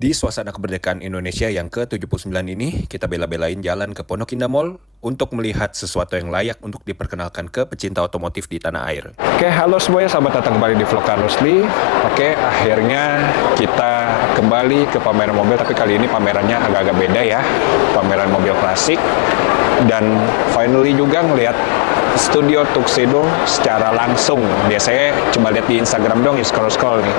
Di suasana kemerdekaan Indonesia yang ke-79 ini, kita bela-belain jalan ke Pondok Indah Mall untuk melihat sesuatu yang layak untuk diperkenalkan ke pecinta otomotif di tanah air. Oke, halo semuanya, selamat datang kembali di vlog Carlos Lee. Oke, akhirnya kita kembali ke pameran mobil, tapi kali ini pamerannya agak-agak beda ya. Pameran mobil klasik. Dan finally juga ngelihat studio Tuxedo secara langsung. Biasanya cuma lihat di Instagram dong, ya scroll-scroll nih.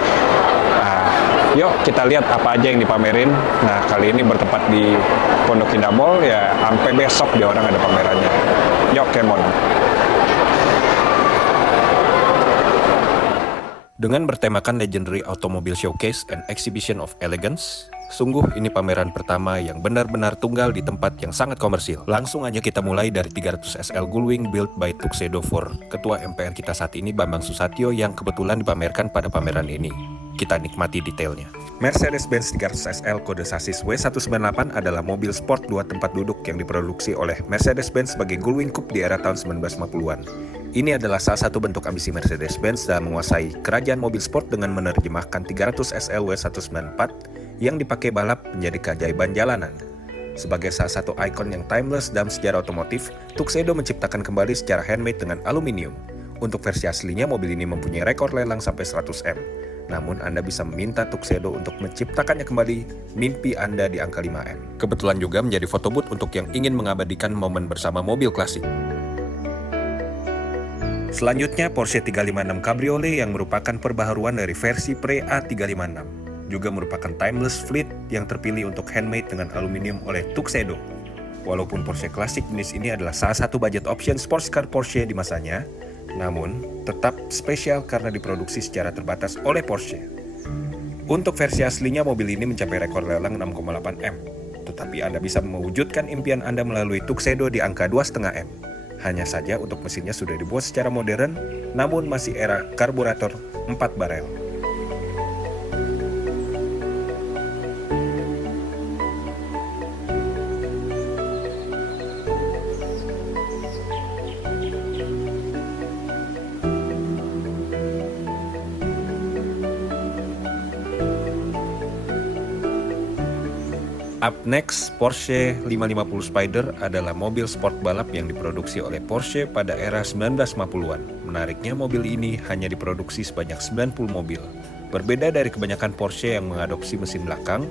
Yuk kita lihat apa aja yang dipamerin. Nah, kali ini bertempat di Pondok Indah Mall, ya sampai besok dia orang ada pamerannya. Yuk, kemon. Dengan bertemakan Legendary Automobile Showcase and Exhibition of Elegance, sungguh ini pameran pertama yang benar-benar tunggal di tempat yang sangat komersil. Langsung aja kita mulai dari 300 SL Gullwing built by Tuxedo for Ketua MPR kita saat ini, Bambang Susatyo, yang kebetulan dipamerkan pada pameran ini. Kita nikmati detailnya. Mercedes-Benz 300 SL kode sasis W198 adalah mobil sport 2 tempat duduk yang diproduksi oleh Mercedes-Benz sebagai Gullwing Coupe di era tahun 1950-an. Ini adalah salah satu bentuk ambisi Mercedes-Benz dalam menguasai kerajaan mobil sport dengan menerjemahkan 300 SL W194 yang dipakai balap menjadi keajaiban jalanan. Sebagai salah satu ikon yang timeless dalam sejarah otomotif, Tuxedo menciptakan kembali secara handmade dengan aluminium. Untuk versi aslinya, mobil ini mempunyai rekor lelang sampai 100 M. Namun Anda bisa meminta Tuxedo untuk menciptakannya kembali, mimpi Anda di angka 5M. Kebetulan juga menjadi photobooth untuk yang ingin mengabadikan momen bersama mobil klasik. Selanjutnya Porsche 356 Cabriolet yang merupakan perbaharuan dari versi pre-A356. Juga merupakan timeless fleet yang terpilih untuk handmade dengan aluminium oleh Tuxedo. Walaupun Porsche klasik jenis ini adalah salah satu budget option sports car Porsche di masanya, namun tetap spesial karena diproduksi secara terbatas oleh Porsche. Untuk versi aslinya, mobil ini mencapai rekor lelang 6,8 M. Tetapi Anda bisa mewujudkan impian Anda melalui Tuxedo di angka 2,5 M. Hanya saja untuk mesinnya sudah dibuat secara modern, namun masih era karburator 4 barel. Up next, Porsche 550 Spider adalah mobil sport balap yang diproduksi oleh Porsche pada era 1950-an. Menariknya, mobil ini hanya diproduksi sebanyak 90 mobil. Berbeda dari kebanyakan Porsche yang mengadopsi mesin belakang,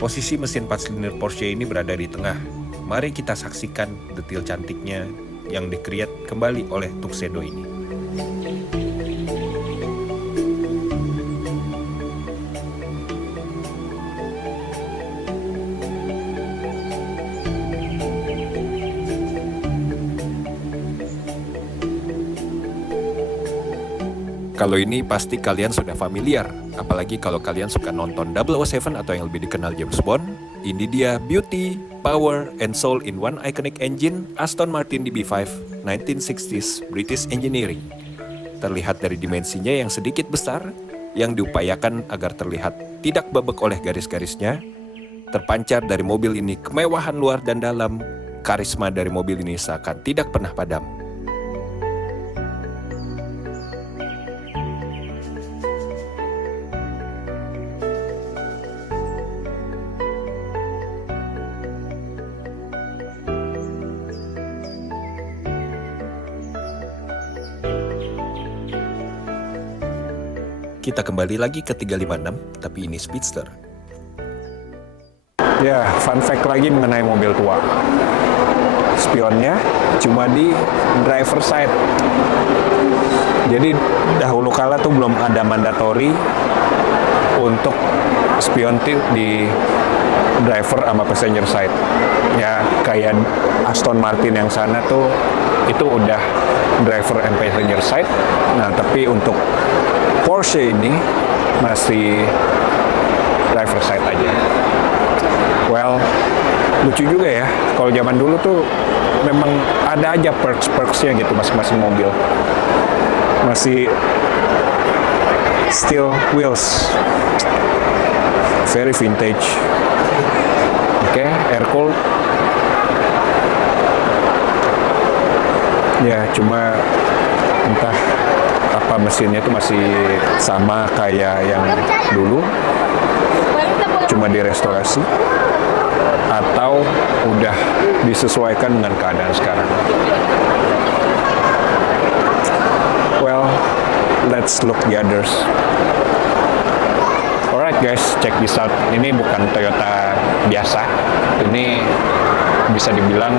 posisi mesin 4 silinder Porsche ini berada di tengah. Mari kita saksikan detail cantiknya yang di-create kembali oleh Tuxedo ini. Kalau ini pasti kalian sudah familiar, apalagi kalau kalian suka nonton 007 atau yang lebih dikenal James Bond. Ini dia beauty, power, and soul in one iconic engine, Aston Martin DB5 1960s British Engineering. Terlihat dari dimensinya yang sedikit besar, yang diupayakan agar terlihat tidak babak oleh garis-garisnya. Terpancar dari mobil ini kemewahan luar dan dalam, karisma dari mobil ini seakan tidak pernah padam. Kita kembali lagi ke 356, tapi ini Speedster. Ya, fun fact lagi mengenai mobil tua. Spionnya cuma di driver side. Jadi dahulu kala tuh belum ada mandatory untuk spion di driver sama passenger side. Ya, kayak Aston Martin yang sana tuh itu udah driver and passenger side. Nah, tapi untuk Porsche ini masih driver side aja. Well, lucu juga ya. Kalau zaman dulu tuh memang ada aja perks-perksnya gitu masing-masing mobil. Masih steel wheels, very vintage. Oke, air cooled. Ya, cuma entah mesinnya itu masih sama kayak yang dulu, cuma direstorasi atau udah disesuaikan dengan keadaan sekarang. Well, let's look the others. Alright guys, check this out. Ini bukan Toyota biasa. Ini bisa dibilang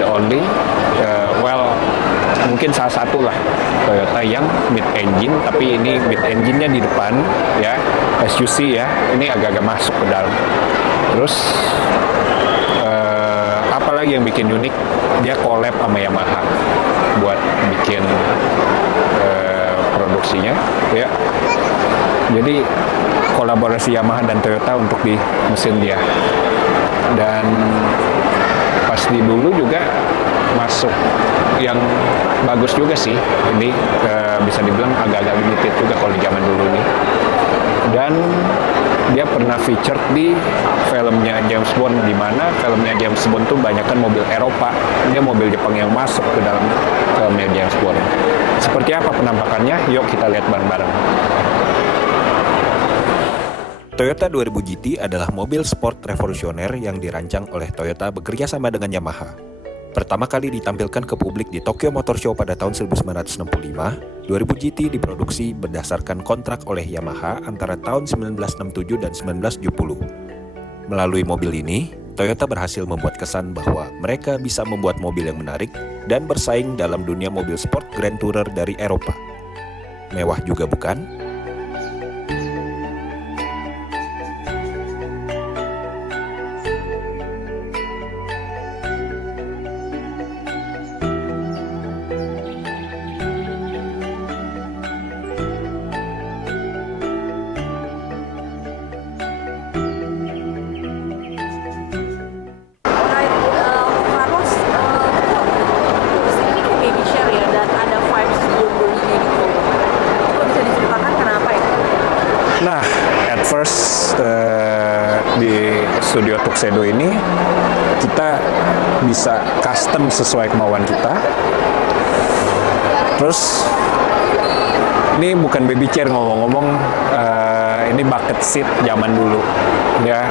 the only, mungkin salah satu lah Toyota yang mid-engine, tapi ini mid-engine-nya di depan ya. As you see ya, ini agak-agak masuk ke dalam. Terus apalagi yang bikin unik, dia collab sama Yamaha buat bikin produksinya ya. Jadi kolaborasi Yamaha dan Toyota untuk di mesin dia. Dan pas di dulu juga masuk yang bagus juga sih. Ini bisa dibilang agak-agak limited juga kalau di zaman dulu nih. Dan dia pernah featured di filmnya James Bond, di mana filmnya James Bond tuh banyakkan mobil Eropa. Dia mobil Jepang yang masuk ke dalam filmnya James Bond. Seperti apa penampakannya? Yuk kita lihat bareng-bareng. Toyota 2000 GT adalah mobil sport revolusioner yang dirancang oleh Toyota bekerja sama dengan Yamaha. Pertama kali ditampilkan ke publik di Tokyo Motor Show pada tahun 1965, 2000 GT diproduksi berdasarkan kontrak oleh Yamaha antara tahun 1967 dan 1970. Melalui mobil ini, Toyota berhasil membuat kesan bahwa mereka bisa membuat mobil yang menarik dan bersaing dalam dunia mobil sport Grand Tourer dari Eropa. Mewah juga bukan? Nah, at first di studio Tuxedo ini kita bisa custom sesuai kemauan kita. Terus ini bukan baby chair ngomong-ngomong, ini bucket seat zaman dulu ya,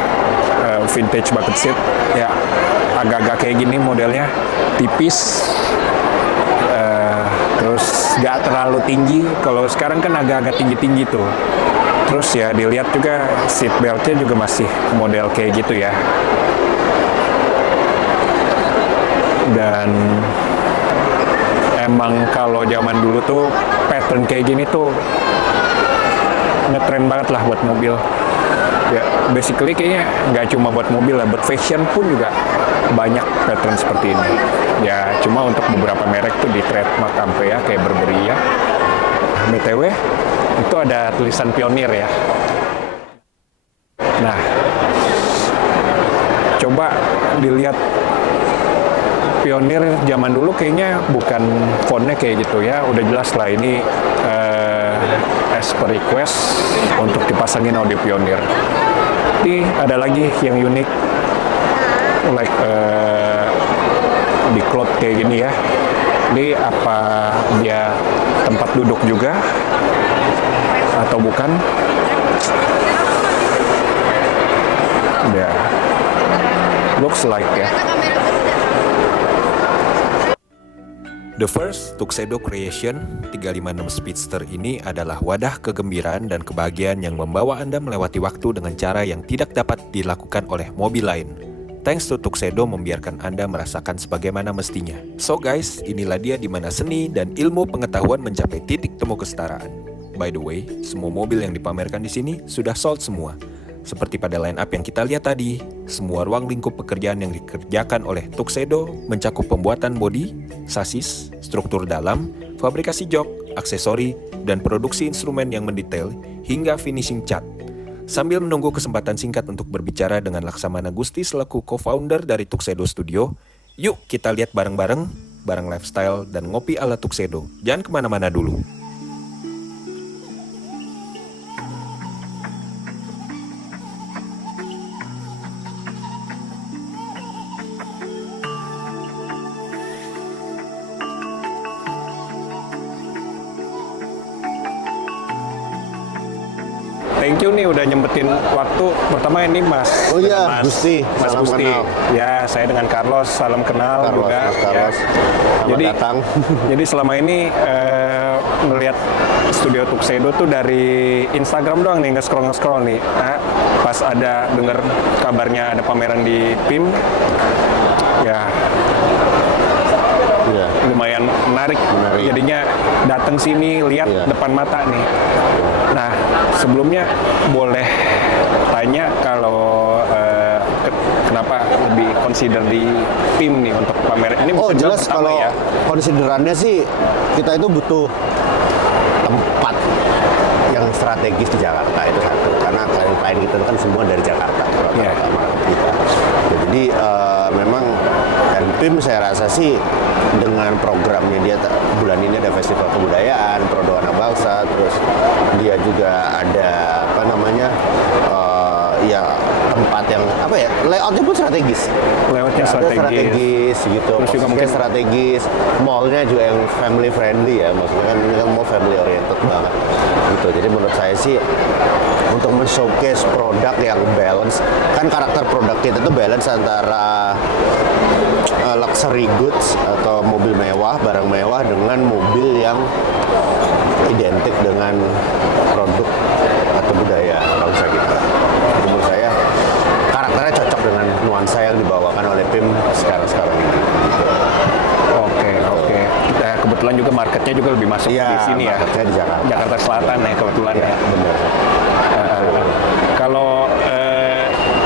vintage bucket seat ya, agak-agak kayak gini modelnya, tipis. Terus nggak terlalu tinggi. Kalau sekarang kan agak-agak tinggi-tinggi tuh. Terus ya dilihat juga seat beltnya juga masih model kayak gitu ya. Dan emang kalau zaman dulu tuh pattern kayak gini tuh ngetren banget lah buat mobil. Ya basically kayaknya nggak cuma buat mobil lah, buat fashion pun juga banyak pattern seperti ini. Ya cuma untuk beberapa merek tuh di trademark sampai ya, kayak Burberry ya. BTW itu ada tulisan Pioneer ya. Nah, coba dilihat Pioneer zaman dulu kayaknya bukan fontnya kayak gitu ya. Udah jelas lah ini as per request untuk dipasangin audio Pioneer. Ini ada lagi yang unik, like di cloth kayak gini ya. Ini apa dia tempat duduk juga atau bukan? Ya, looks like ya. The first Tuxedo Creation 356 Speedster ini adalah wadah kegembiraan dan kebahagiaan yang membawa Anda melewati waktu dengan cara yang tidak dapat dilakukan oleh mobil lain. Thanks to Tuxedo membiarkan Anda merasakan sebagaimana mestinya. So guys, inilah dia di mana seni dan ilmu pengetahuan mencapai titik temu kesetaraan. By the way, semua mobil yang dipamerkan di sini sudah sold semua. Seperti pada line up yang kita lihat tadi, semua ruang lingkup pekerjaan yang dikerjakan oleh Tuxedo mencakup pembuatan bodi, sasis, struktur dalam, fabrikasi jok, aksesori, dan produksi instrumen yang mendetail hingga finishing cat. Sambil menunggu kesempatan singkat untuk berbicara dengan Laksamana Gusti selaku co-founder dari Tuxedo Studio, yuk kita lihat bareng-bareng, barang lifestyle dan ngopi ala Tuxedo. Jangan kemana-mana dulu. thank you nih udah nyempetin waktu. Pertama ini Mas. Oh iya, Mas Gusti. Mas Salam Gusti. kenal. Ya, saya dengan Carlos, salam kenal Carlos, juga. Mas Carlos. Ya. Selamat Jadi datang. jadi selama ini ngelihat studio Tuxedo tuh dari Instagram doang nih, nge-scroll nih. Nah, pas ada denger kabarnya ada pameran di PIM, ya Iya. lumayan menarik. Jadinya datang sini lihat Iya. depan mata nih. Nah, sebelumnya boleh tanya kalau kenapa lebih consider di PIM nih untuk pameran ini? Oh bisa jelas pertama kalau ya. konsiderannya sih kita itu butuh tempat yang strategis di Jakarta itu satu, karena klien-klien kita kan semua dari Jakarta rata-rata market kita. Jadi memang dan PIM saya rasa sih dengan programnya dia bulan ini ada festival kebudayaan, Prodoana Bangsa, terus dia juga ada apa namanya ya tempat yang apa ya layoutnya pun strategis. Layoutnya Ya, ada strategis. gitu. Terus juga Posisinya mungkin strategis, mallnya juga yang family friendly ya, maksudnya kan ini kan mall family oriented banget gitu. Jadi menurut saya sih untuk men-showcase produk yang balance, kan karakter produk kita itu balance antara luxury goods atau mobil mewah, barang mewah dengan mobil yang identik dengan produk atau budaya bangsa kita. Jadi menurut saya karakternya cocok dengan nuansa yang dibawakan oleh PIM sekarang ini. Oke. Nah, kebetulan juga marketnya juga lebih masuk Iya, di sini ya. marketnya di Jakarta. Selatan ya kebetulan Ya, ya. benar. Kalau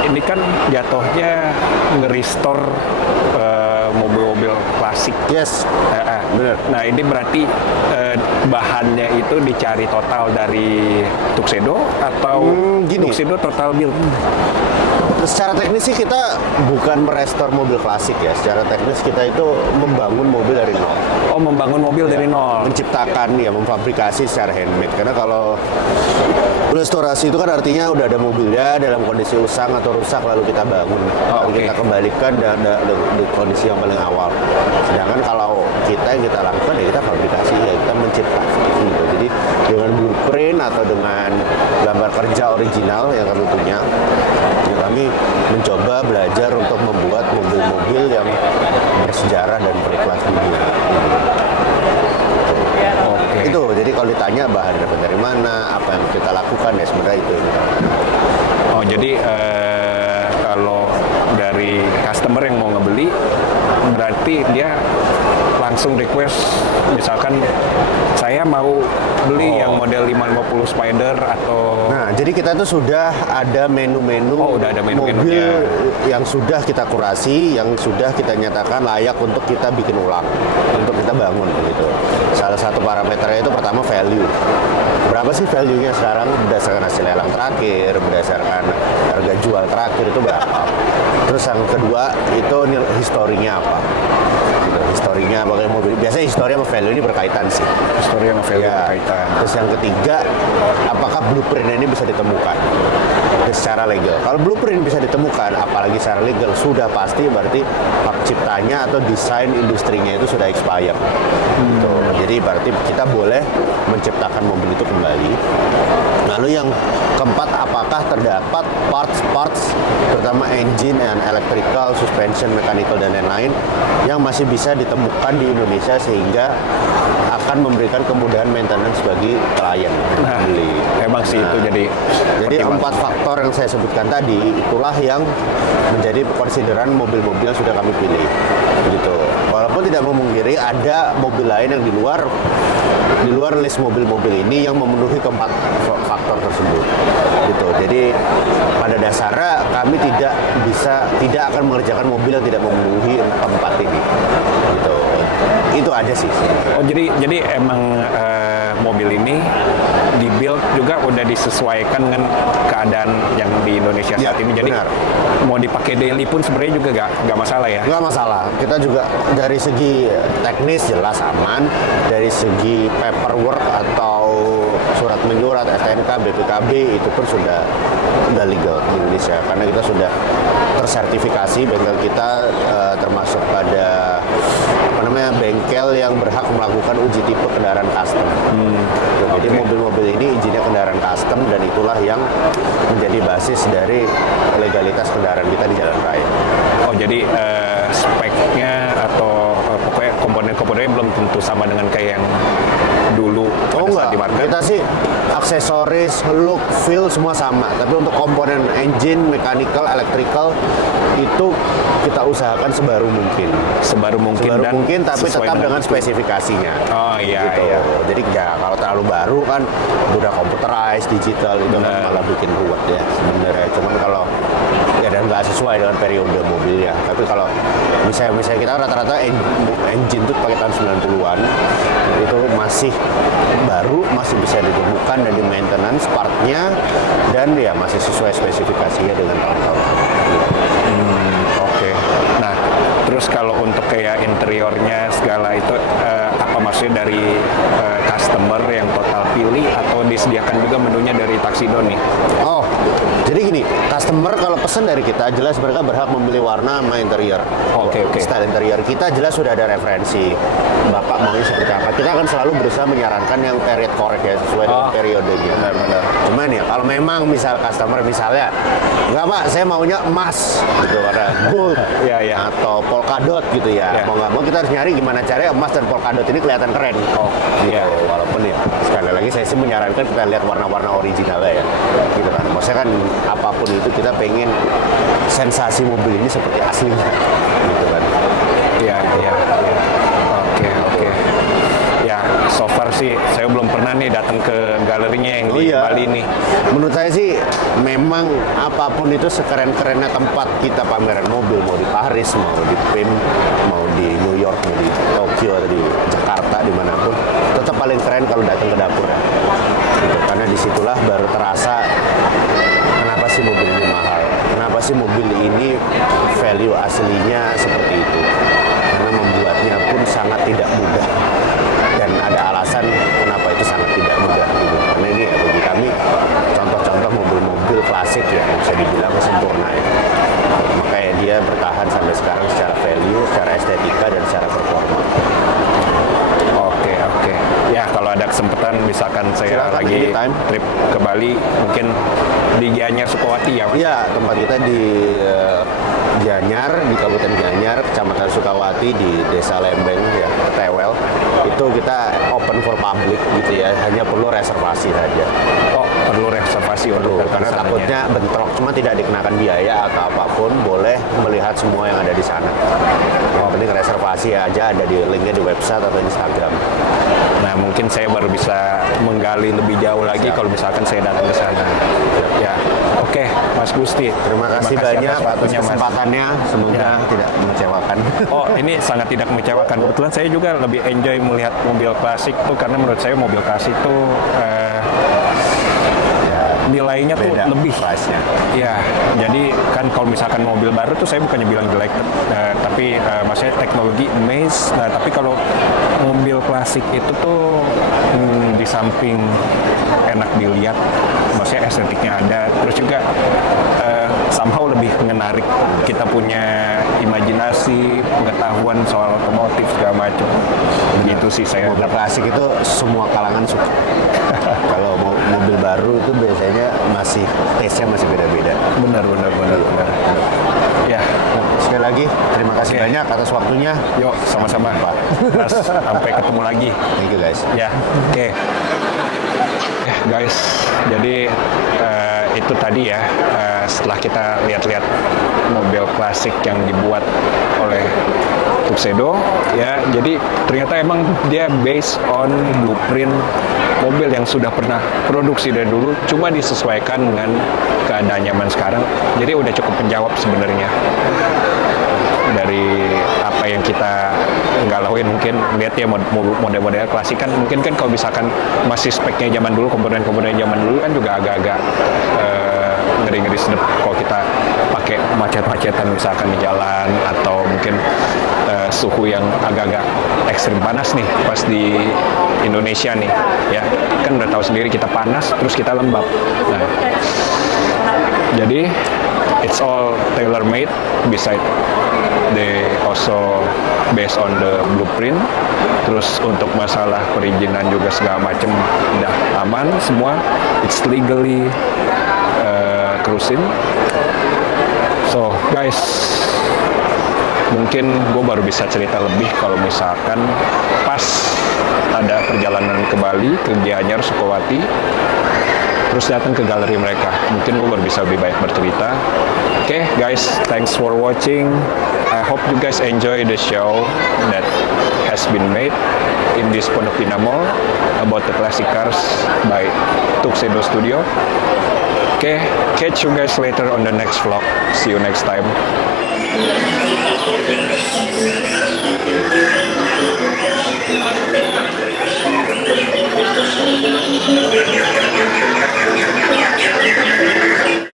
ini kan jatuhnya nge-restore mobil-mobil klasik. Yes, benar. Nah ini berarti bahannya itu dicari total dari Tuxedo atau Gini. Tuxedo total build? Secara teknis sih kita bukan merestore mobil klasik ya. Secara teknis kita itu membangun mobil dari nol. Oh, membangun mobil dari nol. Menciptakan ya, memfabrikasi secara handmade. Karena kalau restorasi itu kan artinya udah ada mobilnya dalam kondisi usang atau rusak lalu kita bangun. Lalu kita kembalikan di kondisi yang paling awal. Sedangkan kalau kita yang kita lakukan ya kita fabrikasi ya, kita menciptakan gitu. Jadi dengan blueprint atau dengan gambar kerja original yang kami punya, ya kami mencoba belajar untuk membuat mobil-mobil yang bersejarah dan berkelas dunia. Itu, jadi kalau ditanya bahan dapat dari mana, apa yang kita lakukan ya sebenarnya itu. Oh, jadi kalau dari customer yang mau ngebeli, berarti dia langsung request, misalkan saya mau beli yang model 550 Spider atau... Nah, jadi kita tuh sudah ada menu-menu udah ada menu-menunya. mobil yang sudah kita kurasi, yang sudah kita nyatakan layak untuk kita bikin ulang, untuk kita bangun begitu. Salah satu parameternya itu pertama value. Berapa sih value-nya sekarang berdasarkan hasil lelang terakhir, berdasarkan harga jual terakhir itu berapa. Terus yang kedua itu historinya apa. Gitu. Historinya bagaimana mobil. Biasanya histori sama value ini berkaitan sih. Histori sama value berkaitan. Terus yang ketiga, apakah blueprint ini bisa ditemukan secara legal? Kalau blueprint bisa ditemukan, apalagi secara legal, sudah pasti berarti hak ciptanya atau desain industrinya itu sudah expired. Gitu. Jadi berarti kita boleh menciptakan mobil itu kembali. Lalu yang keempat, apakah terdapat parts-parts, terutama engine and electrical, suspension, mechanical dan lain-lain yang masih bisa ditemukan di Indonesia sehingga akan memberikan kemudahan maintenance bagi klien beli. Emang sih itu jadi Empat faktor yang saya sebutkan tadi itulah yang menjadi konsideran mobil-mobil yang sudah kami pilih. Gitu. Walaupun tidak memungkiri ada mobil lain yang di luar list mobil-mobil ini yang memenuhi keempat faktor tersebut. Gitu. Jadi pada dasarnya kami tidak akan mengerjakan mobil yang tidak memenuhi keempat ini. Gitu. Itu aja sih. Oh, jadi emang mobil ini dibuild juga udah disesuaikan dengan keadaan yang di Indonesia saat ini. Jadi benar. mau dipakai daily pun sebenarnya juga nggak masalah ya. Nggak masalah. Kita juga dari segi teknis jelas aman, dari segi paperwork atau surat menyurat STNK, BPKB itu pun sudah legal di Indonesia karena kita sudah tersertifikasi bengkel kita termasuk pada bengkel yang berhak melakukan uji tipe kendaraan custom. Jadi mobil-mobil ini izin izinnya kendaraan custom, dan itulah yang menjadi basis dari legalitas kendaraan kita di jalan raya. Oh, jadi speknya atau pokoknya komponen-komponennya belum tentu sama dengan kayak yang dulu pada saat Enggak, di market. kita sih aksesoris, look, feel semua sama. Tapi untuk komponen engine, mechanical, electrical itu kita usahakan sebaru mungkin. Sebaru mungkin Sebaru dan mungkin, tapi sesuai tetap dengan itu. spesifikasinya. Oh iya, Gitu. iya. Jadi ya kalau terlalu baru kan udah computerized, digital itu kan Benar. malah bikin ruwet ya sebenarnya. Cuman kalau ya dan nggak sesuai dengan periode mobilnya. Tapi kalau misalnya kita rata-rata engine tuh pakai tahun 90-an itu masih baru, masih bisa ditemukan dan di maintenance partnya, dan ya masih sesuai spesifikasinya dengan tahun-tahun. Oke. Nah, terus kalau untuk kayak interiornya segala itu apa maksudnya dari customer yang total pilih atau disediakan juga menunya dari Tuxedo nih? Oh, jadi gini, customer kalau pesan dari kita jelas mereka berhak memilih warna sama interior. Oke. Style interior kita jelas sudah ada referensi. Bapak maunya seperti apa? Kita akan selalu berusaha menyarankan yang period correct ya, sesuai dengan periodenya. Benar. Cuman ya kalau memang misal customer misalnya, enggak Pak, saya maunya emas gitu, warna gold, Iya. atau polka dot gitu ya. Iya. Mau nggak mau kita harus nyari gimana caranya emas dan polka dot ini kelihatan keren. Oh, gitu. iya. Walaupun ya sekali lagi saya sih menyarankan kita lihat warna-warna originalnya ya, gitu kan. Maksudnya kan apapun itu kita pengen sensasi mobil ini seperti aslinya, gitu kan. Iya. Oke. Ya, so far sih saya belum pernah nih datang ke galerinya yang di Bali nih. Menurut saya sih memang apapun itu sekeren-kerennya tempat kita pameran mobil, mau di Paris, mau di PIM, mau di New York, mau di Tokyo, atau di Jakarta, dimanapun, tetap paling keren kalau datang ke dapur. Gitu. Karena disitulah baru terasa kenapa sih mobil ini mahal, kenapa sih mobil ini value aslinya seperti itu. Karena membuatnya pun sangat tidak mudah. Dan ada alasan kenapa itu sangat tidak mudah gitu. Karena ini ya bagi kami contoh-contoh mobil-mobil klasik ya, bisa dibilang sempurna ya. Makanya dia bertahan sampai sekarang secara value, secara estetika, dan secara performa. Oke. Ya, kalau ada kesempatan misalkan saya Silakan, lagi anytime. trip ke Bali, mungkin di Gianyar Sukawati ya, Mas? Iya, tempat kita di Gianyar, di Kabupaten Gianyar, Kecamatan Sukawati, di Desa Lembeng ya, Tewel. Itu kita open for public gitu ya, hanya perlu reservasi saja. Oh, perlu reservasi untuk Karena kesananya. takutnya bentrok, cuma tidak dikenakan biaya atau apapun, boleh melihat semua yang ada di sana. Yang penting reservasi aja, ada di linknya di website atau Instagram. Nah, mungkin saya baru bisa menggali lebih jauh lagi kalau misalkan saya datang ke sana. Ya, oke, Mas Gusti. Terima kasih banyak atas atas waktunya, Mas. kesempatannya, semoga Ya. tidak mengecewakan. Oh, ini sangat tidak mengecewakan. Kebetulan saya juga lebih enjoy melihat mobil klasik tuh, karena menurut saya mobil klasik tuh nilainya tuh Beda lebih. price-nya. Ya, jadi kan kalau misalkan mobil baru tuh saya bukannya bilang jelek, tapi maksudnya teknologi amazed. Nah, tapi kalau mobil klasik itu tuh di samping enak dilihat, maksudnya estetiknya ada, terus juga somehow lebih menarik. Kita punya imajinasi, pengetahuan soal otomotif segala macam. Begitu sih saya. Mobil klasik itu semua kalangan suka. Kalau mobil baru itu biasanya masih taste-nya masih beda-beda. Benar. Ya, Sekali lagi terima kasih Oke. banyak atas waktunya. yuk sama-sama. Mas, sampai ketemu lagi. Thank you guys. Ya, oke. Guys, jadi itu tadi ya, setelah kita lihat-lihat mobil klasik yang dibuat oleh Tuxedo, ya, jadi ternyata emang dia based on blueprint mobil yang sudah pernah produksi dari dulu, cuma disesuaikan dengan keadaan zaman sekarang. Jadi udah cukup menjawab sebenarnya dari apa yang kita galauin. Mungkin lihat ya model-model klasik kan, mungkin kan kalau misalkan masih speknya zaman dulu, komponen-komponen zaman dulu kan juga agak-agak ngeri-ngeri sedep kalau kita pakai macet-macetan misalkan di jalan, atau mungkin suhu yang agak-agak ekstrim panas nih pas di Indonesia nih ya, kan udah tahu sendiri kita panas terus kita lembab. Nah, jadi it's all tailor-made. Beside they also based on the blueprint. Terus untuk masalah perizinan juga segala macam udah aman semua. It's legally cruising. So guys, mungkin gue baru bisa cerita lebih kalau misalkan pas ada perjalanan ke Bali, ke Gianyar, Sukowati, terus datang ke galeri mereka. Mungkin gue baru bisa lebih banyak bercerita. Oke, guys, thanks for watching. I hope you guys enjoy the show that has been made in this Pondok Indah Mall about the classic cars by Tuxedo Studio. Okay, catch you guys later on the next vlog. See you next time.